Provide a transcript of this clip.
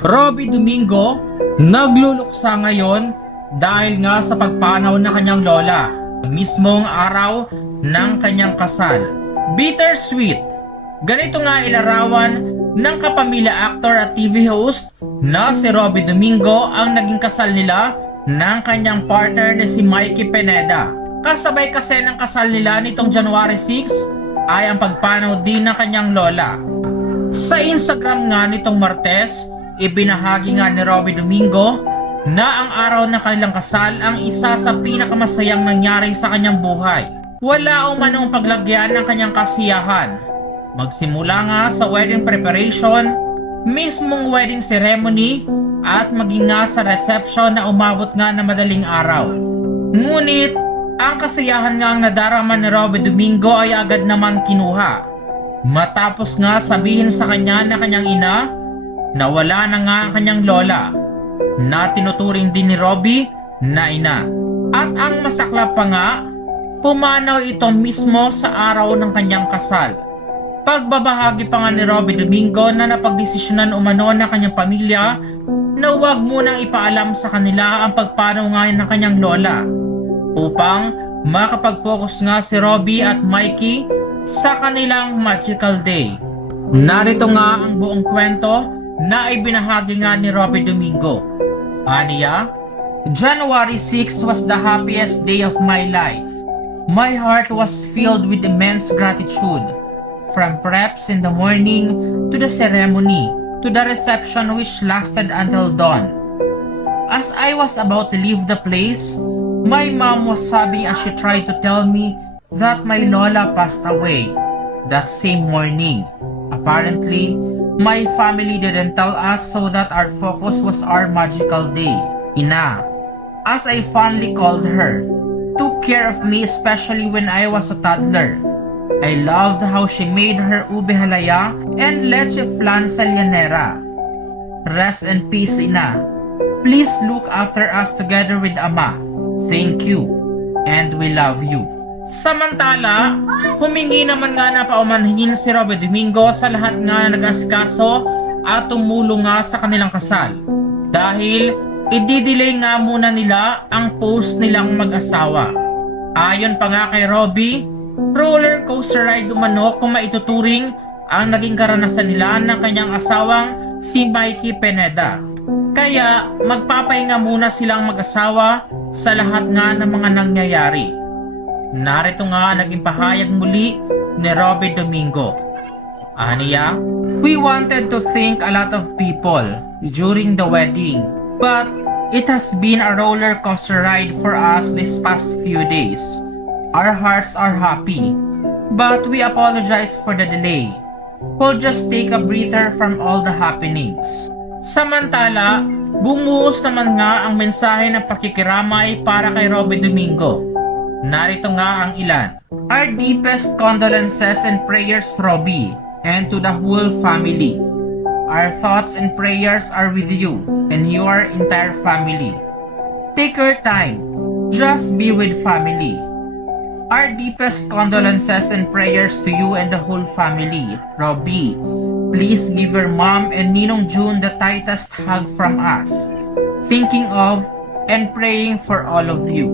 Robby Domingo nagluluksa ngayon dahil nga sa pagpanaw ng kanyang lola, mismong araw ng kanyang kasal. Bittersweet. Ganito nga ilarawan ng kapamilya actor at TV host na si Robby Domingo ang naging kasal nila ng kanyang partner na si Mikey Pineda. Kasabay kasi ng kasal nila nitong January 6 ay ang pagpanaw din ng kanyang lola. Sa Instagram nga nitong Martes, ibinahagi nga ni Robby Domingo na ang araw ng kanilang kasal ang isa sa pinakamasayang nangyari sa kanyang buhay. Wala umanong paglagyan ng kanyang kasiyahan. Magsimula nga sa wedding preparation, mismong wedding ceremony, at maging nga sa reception na umabot nga na madaling araw. Ngunit, ang kasiyahan nga ang nadarama ni Robby Domingo ay agad naman kinuha. Matapos nga sabihin sa kanya na kanyang ina na wala na nga ang kanyang lola na tinuturing din ni Robby na ina. At ang masaklap pa nga, pumanaw ito mismo sa araw ng kanyang kasal. Pagbabahagi pa nga ni Robby Domingo na napagdesisyonan umano ng kanyang pamilya na huwag munang ipaalam sa kanila ang pagpanaw nga ng kanyang lola upang makapag-focus nga si Robby at Mikey sa kanilang magical day. Narito nga ang buong kwento na ibinahagi nga ni Robby Domingo. Aniya, January 6 was the happiest day of my life. My heart was filled with immense gratitude. From preps in the morning to the ceremony to the reception which lasted until dawn. As I was about to leave the place, my mom was sobbing as she tried to tell me that my Lola passed away that same morning. Apparently, my family didn't tell us so that our focus was our magical day. Ina, as I fondly called her, took care of me especially when I was a toddler. I loved how she made her ube halaya and leche flan sa llanera. Rest in peace, Ina. Please look after us together with Ama. Thank you. And we love you. Samantala, humingi naman nga na paumanhin si Robert Domingo sa lahat nga na nag-asikaso at tumulong nga sa kanilang kasal. Dahil i-delay nga muna nila ang post nilang mag-asawa. Ayon pa nga kay Robby, roller coaster ride umano kung maituturing ang naging karanasan nila ng kanyang asawang si Mikey Pineda. Kaya magpapahinga muna silang mag-asawa sa lahat nga ng mga nangyayari. Narito nga ang naging pahayag muli ni Robby Domingo. Aniya, we wanted to thank a lot of people during the wedding, but it has been a roller coaster ride for us this past few days. Our hearts are happy, but we apologize for the delay. We'll just take a breather from all the happenings. Samantala, bumuhos naman nga ang mensahe ng pakikiramay para kay Robby Domingo. Narito nga ang ilan. Our deepest condolences and prayers, Robby, and to the whole family. Our thoughts and prayers are with you and your entire family. Take your time. Just be with family. Our deepest condolences and prayers to you and the whole family. Robbie, please give your mom and Ninong June the tightest hug from us. Thinking of and praying for all of you.